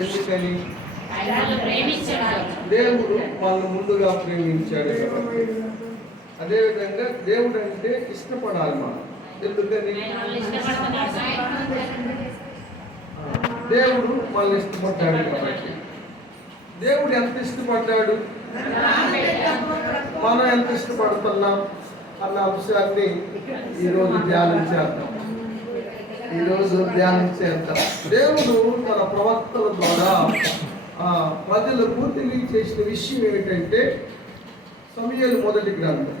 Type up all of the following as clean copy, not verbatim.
ఎందుకని? దేవుడు వాళ్ళని ముందుగా ప్రేమించాడు. అదేవిధంగా దేవుడు అంటే ఇష్టపడాలి మనం. ఎందుకని? దేవుడు మనల్ని ఇష్టపడ్డాడు కాబట్టి. దేవుడు ఎంత ఇష్టపడ్డాడు, మనం ఎంత ఇష్టపడుతున్నాం అన్న అంశాన్ని ఈరోజు ధ్యానం చేద్దాం. దేవుడు తన ప్రవక్తల ద్వారా ప్రజలకు తెలియచేసిన విషయం ఏమిటంటే, సమూయేలు మొదటి గ్రంథం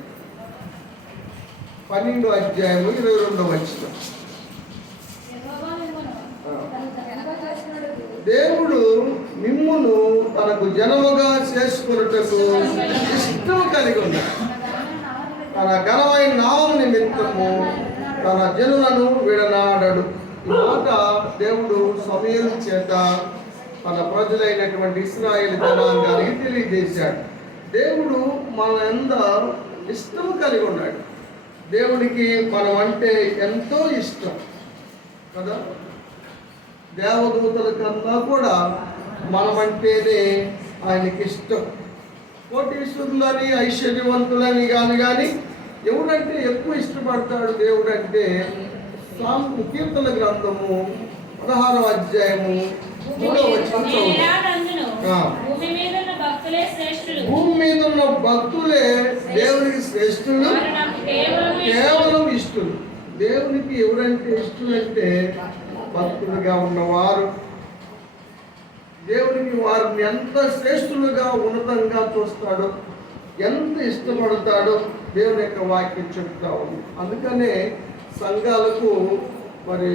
12వ అధ్యాయము 22వ వచనం. దేవుడు మిమ్మును తనకు జనముగా చేసుకున్నటకు ఇష్టం కలిగి ఉన్నాడు. తన ఘనమైన నామము నిమిత్తము తన జనులను విడనాడడు. ఈ మాట దేవుడు సమూయేలు చేత తన ప్రజలైనటువంటి ఇశ్రాయేలు జనాంగానికి తెలియజేశాడు. దేవుడు మన ఎంత ఇష్టం కలిగి ఉన్నాడు. దేవుడికి మనం అంటే ఎంతో ఇష్టం కదా. దేవదూతల కన్నా కూడా మనమంటేనే ఆయనకి ఇష్టం. కోటీశ్వరులని ఐశ్వర్యవంతులని కానీ ఎవడంటే ఎక్కువ ఇష్టపడతాడు దేవుడు అంటే, కీర్తన గ్రంథము 16వ అధ్యాయము 3వ వచనం. భూమి మీద ఉన్న భక్తులే దేవునికి శ్రేష్ఠులు, కేవలం ఇష్టలు. దేవునికి ఎవరంటే ఇష్టలు అంటే భక్తులుగా ఉన్నవారు. దేవునికి వారిని ఎంత శ్రేష్ఠులుగా ఉన్నతంగా చూస్తాడో, ఎంత ఇష్టపడతాడో దేవుని యొక్క వాక్యం చెప్తా ఉంది. అందుకనే సంఘాలకు మరి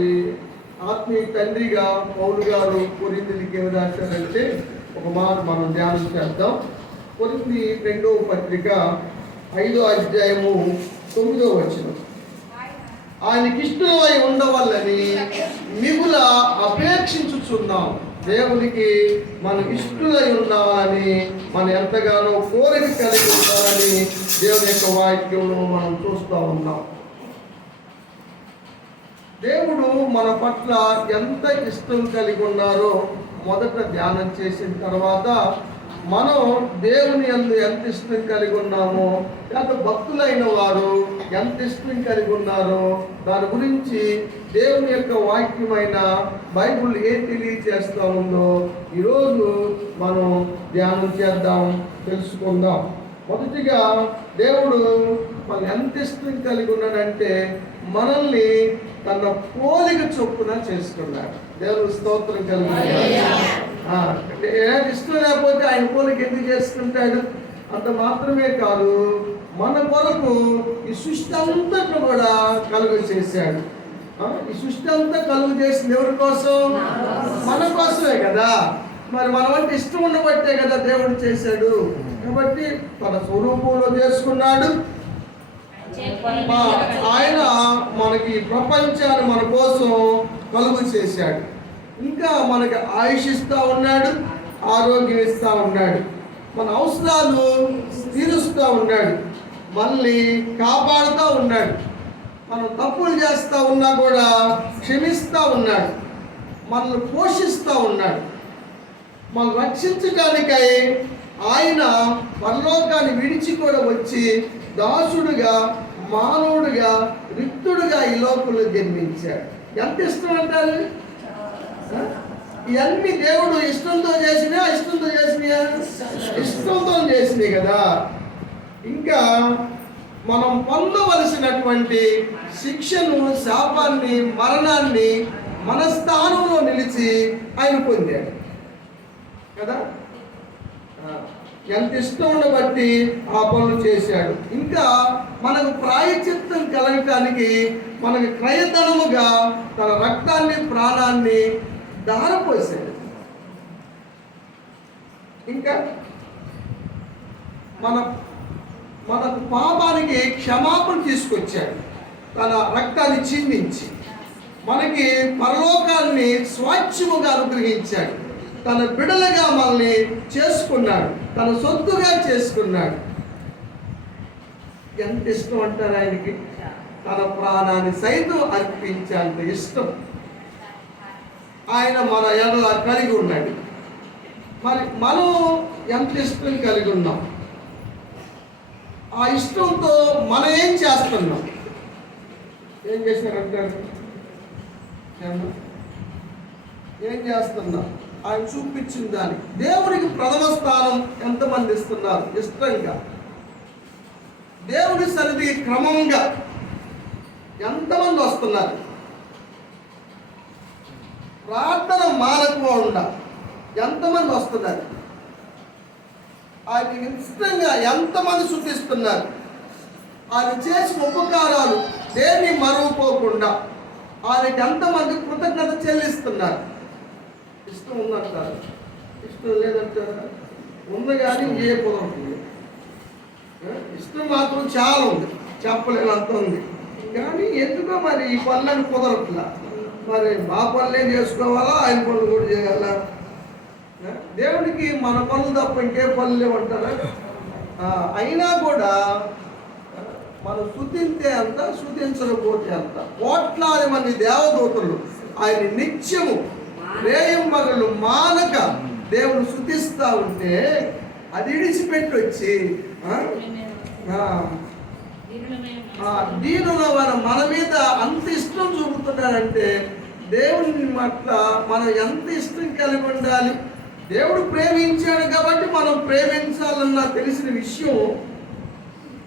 ఆత్మీయ తండ్రిగా పౌలు గారు కొరింథీయులకు ఏమి రాశారంటే, ఒక మాట మనం ధ్యానం చేద్దాం. కొరింథీ 2వ పత్రిక 5వ అధ్యాయము 9వ వచనం. ఆయనకి ఇష్టమై ఉండవాలని మిగుల అపేక్షించుచున్నాం. దేవునికి మనం ఇష్టలై ఉండాలని మనం ఎంతగానో కోరిక కలిగి ఉండాలని దేవుని యొక్క వాక్యంలో మనం చూస్తూ ఉన్నాం. దేవుడు మన పట్ల ఎంత ఇష్టం కలిగి ఉన్నారో మొదట ధ్యానం చేసిన తర్వాత మనం దేవుని యందు ఎంత ఇష్టం కలిగి ఉన్నామో, లేక భక్తులైన వారు ఎంత ఇష్టం కలిగి ఉన్నారో దాని గురించి దేవుని యొక్క వాక్యమైన బైబుల్ ఏం తెలియజేస్తూ ఉందో ఈరోజు మనం ధ్యానం చేద్దాం, తెలుసుకుందాం. మొదటిగా దేవుడు మనం ఎంత ఇష్టం కలిగి ఉన్నాడంటే మనల్ని తన పోలిక చొప్పున చేసుకున్నాడు. దేవుడు స్తోత్రం కలుగుతాడు. ఇష్టం లేకపోతే ఆయన పోలిక ఎందుకు చేసుకుంటాడు? అంత మాత్రమే కాదు, మన కొరకు ఈ సృష్టి అంతట్లో కూడా కలుగు చేశాడు. ఈ సృష్టి అంతా కలుగు చేసింది ఎవరి కోసం? మన కోసమే కదా. మరి మనం అంటే ఇష్టం ఉండబట్టే కదా దేవుడు చేశాడు. కాబట్టి తన స్వరూపంలో చేసుకున్నాడు. ఆయన మనకి ప్రపంచాన్ని మన కోసం కలుగు చేశాడు. ఇంకా మనకి ఆయుష్ ఇస్తూ ఉన్నాడు, ఆరోగ్యం ఇస్తూ ఉన్నాడు, మన అవసరాలు తీరుస్తూ ఉన్నాడు, మనల్ని కాపాడుతూ ఉన్నాడు. మనం తప్పులు చేస్తూ ఉన్నా కూడా క్షమిస్తూ ఉన్నాడు, మనల్ని పోషిస్తూ ఉన్నాడు. మనం రక్షించడానికై ఆయన పరలోకాన్ని విడిచి కూడా వచ్చి దాసుడుగా, మానవుడుగా, రిక్తుడుగా ఈ లోకంలో జన్మించాడు. ఎంత ఇష్టం అంటారు? ఇవన్నీ దేవుడు ఇష్టంతో చేసినా ఇష్టంతో చేసినాయి కదా. ఇంకా మనం పొందవలసినటువంటి శిక్షను, శాపాన్ని, మరణాన్ని మన స్థానంలో నిలిచి ఆయన పొందాడు కదా. ఎంత ఇష్టం ఉండబట్టి ఆ పనులు చేశాడు. ఇంకా మనకు ప్రాయశ్చిత్తం కలగటానికి మనకు క్రయధనముగా తన రక్తాన్ని, ప్రాణాన్ని దారపోసాడు. ఇంకా మనకు పాపానికి క్షమాపణ తీసుకొచ్చాడు. తన రక్తాన్ని చిందించి మనకి పరలోకాన్ని స్వాచ్ఛముగా అనుగ్రహించాడు. తన బిడలుగా మనల్ని చేసుకున్నాడు, తన సొత్తుగా చేసుకున్నాడు. ఎంత ఇష్టం అంటారు ఆయనకి? తన ప్రాణాన్ని సైతం అర్పించేంత ఇష్టం ఆయన మన ఎడల కలిగి ఉన్నాడు. మరి మనం ఎంత ఇష్టం కలిగి ఉన్నాం? ఆ ఇష్టంతో మనం ఏం చేస్తున్నాం? ఏం చేశారంటారు? ఏం చేస్తున్నాం? ఆయన చూపించిన దానికి దేవునికి ప్రథమ స్థానం ఎంతమంది ఇస్తున్నారు? ఇష్టంగా దేవుని సన్నిధికి క్రమంగా ఎంతమంది వస్తున్నారు? ప్రార్థన మానకుండా ఎంతమంది వస్తున్నారు? ఆయన ఇష్టంగా ఎంతమంది శుద్ధిస్తున్నారు? ఆయన చేసిన ఉపకారాలు దేన్ని మరువుకోకుండా ఆయనకి ఎంతమంది కృతజ్ఞత చెల్లిస్తున్నారు? ఇష్టం ఉందంటారు, ఇష్టం లేదంటారా? ఉంది కానీ ఏ కుదరదు. ఇష్టం మాత్రం చాలా ఉంది, చెప్పలేనంత ఉంది. కానీ ఎందుకో మరి ఈ పనులను కుదరట్లా. మరి మా పనులే చేసుకోవాలా, ఆయన పనులు కూడా చేయాలా? దేవుడికి మన పనులు తప్ప ఇంకే పనులు లేవంటారా? అయినా కూడా మనం శుద్ధింతే అంత, శుద్ధించకపోతే అంత. కోట్లాది మంది దేవదూతలు ఆయన నిత్యము రేయింబగళ్ళు మానక దేవుడు శుద్ధిస్తూ ఉంటే అది ఇడిచిపెట్టి వచ్చి దీనుల మన మీద అంత ఇష్టం చూపుతున్నాడంటే దేవుని పట్ల మనం ఎంత ఇష్టం కలిగి ఉండాలి? దేవుడు ప్రేమించాడు కాబట్టి మనం ప్రేమించాలన్న తెలిసిన విషయం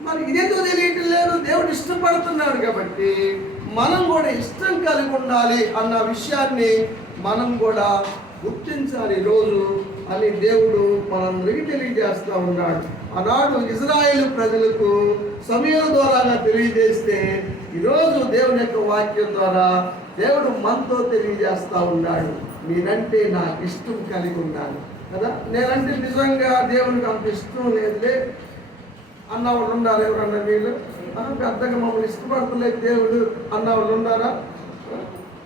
మరి ఇదేదో తెలియటం లేదు. దేవుడు ఇష్టపడుతున్నాడు కాబట్టి మనం కూడా ఇష్టం కలిగి ఉండాలి అన్న విషయాన్ని మనం కూడా గుర్తించాలి ఈరోజు అని దేవుడు మనందరికీ తెలియజేస్తూ ఉన్నాడు. ఆనాడు ఇజ్రాయేలు ప్రజలకు సమయం ద్వారా తెలియజేస్తే ఈరోజు దేవుని యొక్క వాక్యం ద్వారా దేవుడు మనతో తెలియజేస్తూ ఉన్నాడు. మీరంటే నాకు ఇష్టం కలిగి ఉన్నాను కదా. నేనంటే నిజంగా దేవునికి అంత ఇష్టం లేదులే అన్నవాళ్ళు ఉన్నారు. ఎవరన్నా వీళ్ళు పెద్దగా మమ్మల్ని ఇష్టపడతలేదు దేవుడు అన్నవాళ్ళు ఉన్నారా?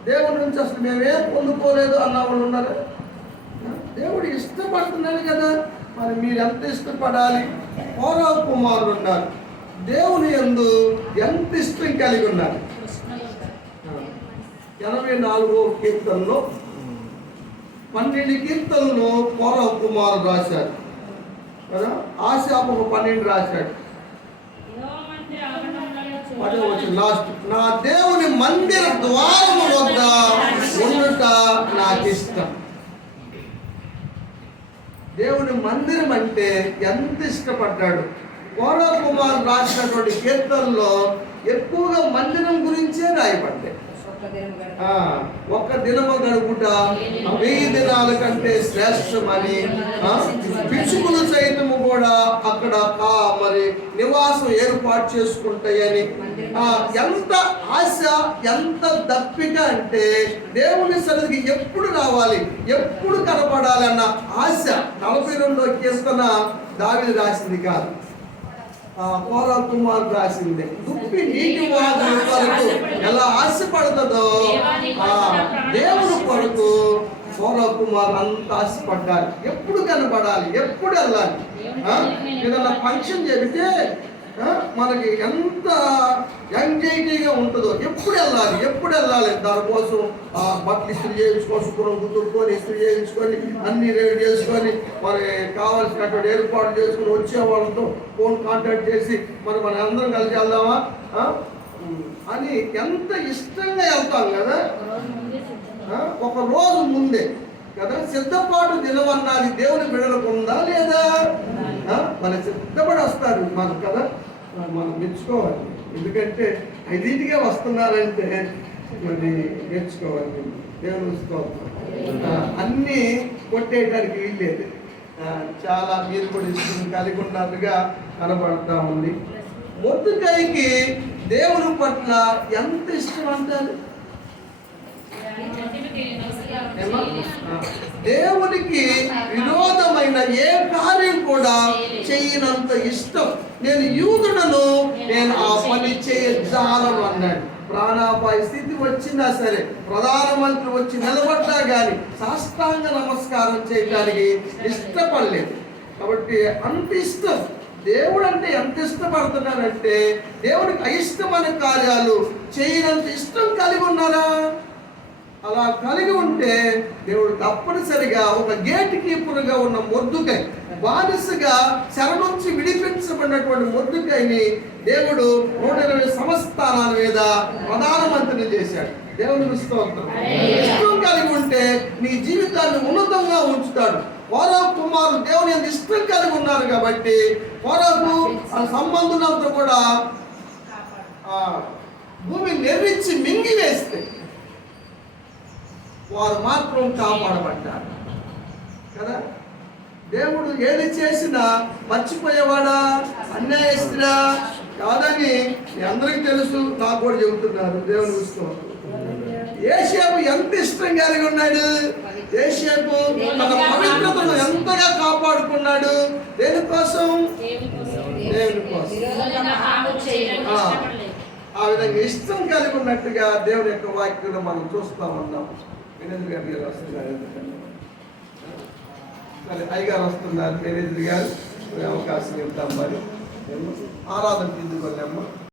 దేవుడి నుంచి అసలు మేమేం పొందుకోలేదు అన్నవాళ్ళు ఉన్నారా? దేవుడు ఇష్టపడుతున్నాడు కదా. మరి మీరు ఎంత ఇష్టపడాలి? కోరహ కుమారులు ఉన్నారు, దేవుని యందు ఎంత ఇష్టం కలిగి ఉన్నారు. 84వ కీర్తనలో 12 కీర్తనలు కోరహ కుమారుడు రాశాడు కదా. ఆశాపు 12 రాశాడు. లాస్ట్, నా దేవుని మందిర ద్వారము వద్ద ఉండుట నాకు ఇష్టం. దేవుని మందిరం అంటే ఎంత ఇష్టపడ్డాడు. కోరహ కుమారుడు రాసినటువంటి కీర్తనలో ఎక్కువగా మందిరం గురించే రాయబడ్డాయి. ఒక్క దినము గడుపుట 1000 దినాల కంటే శ్రేష్టమని, పిచ్చుకులు సైతము కూడా అక్కడ మరి నివాసం ఏర్పాటు చేసుకుంటాయని, ఎంత ఆశ, ఎంత దప్పిక అంటే దేవుని సన్నిధికి ఎప్పుడు రావాలి, ఎప్పుడు కనపడాలి అన్న ఆశ. 42వ కీర్తన దావీదు రాసింది కాదు, కోరహ కుమారుడు రాసిందే. దుప్పి నీటి వాగుల కొరకు ఎలా ఆశపడుతుందో దేవుని కొరకు కోరహ కుమారుడు అంత ఆశపడ్డారు. ఎప్పుడు కనపడాలి, ఎప్పుడు వెళ్ళాలి. ఏదన్నా ఫంక్షన్ చెబితే మనకి ఎంత యాంగ్జైటీగా ఉంటుందో, ఎప్పుడు వెళ్ళాలి, ఎప్పుడు వెళ్ళాలి. దానికోసం బట్టలు ఇస్త్రీ చేయించుకొని, శుభ్రం కుదురుకొని, ఇస్త్రీ చేయించుకొని, అన్ని రెడీ చేసుకొని, మరి కావాల్సినటువంటి ఏర్పాటు చేసుకొని వచ్చే వాళ్ళతో ఫోన్ కాంటాక్ట్ చేసి మన అందరం కలిసి వెళ్దామా అని ఎంత ఇష్టంగా వెళ్తాం కదా. ఒక రోజు ముందే కదా సిద్ధపాటు దినమన్నది దేవుని బిడ్డలకు ఉందా లేదా? మన సిద్ధపడి వస్తారు మనకు కదా, మనం మెచ్చుకోవాలి. ఎందుకంటే 5ంటికే వస్తున్నారంటే మరి మెచ్చుకోవాలి. దేవుని స్తోత్రం. అన్నీ కొట్టేయడానికి వీల్లేదు. చాలా మీరు కూడా ఇష్టం కలిగి ఉన్నట్టుగా కనబడతా ఉంది. మొర్దెకైకి దేవుని పట్ల ఎంత ఇష్టం అంటారు? దేవునికి విరోధమైన ఏ కార్యం కూడా చేయనంత ఇష్టం. నేను యూదుడను, నేను ఆ పని చేయజాలను అన్నాడు. ప్రాణాపాయ స్థితి వచ్చినా సరే, ప్రధానమంత్రి వచ్చి నిలబడ్డా కానీ సాష్టాంగ నమస్కారం చేయడానికి ఇష్టపడలేదు. కాబట్టి అంత ఇష్టం. దేవుడు అంటే ఎంత ఇష్టపడుతున్నారంటే దేవుడికి అయిష్టమైన కార్యాలు చేయనంత ఇష్టం కలిగి ఉన్నారా? అలా కలిగి ఉంటే దేవుడు తప్పనిసరిగా ఒక గేట్ కీపర్గా ఉన్న మొర్దుకై, బానిసగా చెర నుంచి విడిపించబడినటువంటి మొర్దుకైని దేవుడు 120 సంస్థానాల మీద ప్రధానమంత్రిని చేశాడు. దేవుని స్తోత్రం. ఇష్టం కలిగి ఉంటే నీ జీవితాన్ని ఉన్నతంగా ఉంచుతాడు. ఫరో కుమారులు దేవుని యందు ఇష్టం కలిగి ఉన్నారు కాబట్టి ఫరోకు ఆ సంబంధులంతా కూడా భూమిని నిర్మించి మింగివేస్తే వారు మాత్రం కాపాడబడ్డారు కదా. దేవుడు ఏది చేసినా మర్చిపోయేవాడా, అన్యాయస్తుడా కాదని మీ అందరికీ తెలుసు, నాకు కూడా చెబుతున్నారు. దేవుని స్తోత్రం. యోసేపు ఎంత ఇష్టం కలిగి ఉన్నాడు. యోసేపు తన పవిత్రతను ఎంతగా కాపాడుకున్నాడు. దేనికోసం? దేవుని కోసం. ఆ విధంగా ఇష్టం కలిగి ఉన్నట్టుగా దేవుని యొక్క వాక్యంలో మనం చూస్తూ ఉన్నాం. మేనేజర్ గారు వస్తున్నారు, సరే అయ్యగారు వస్తున్నారు. మేనేజర్ గారు అవకాశం ఇద్దాం. మరి ఆరాధన తీసుకెళ్ళాము.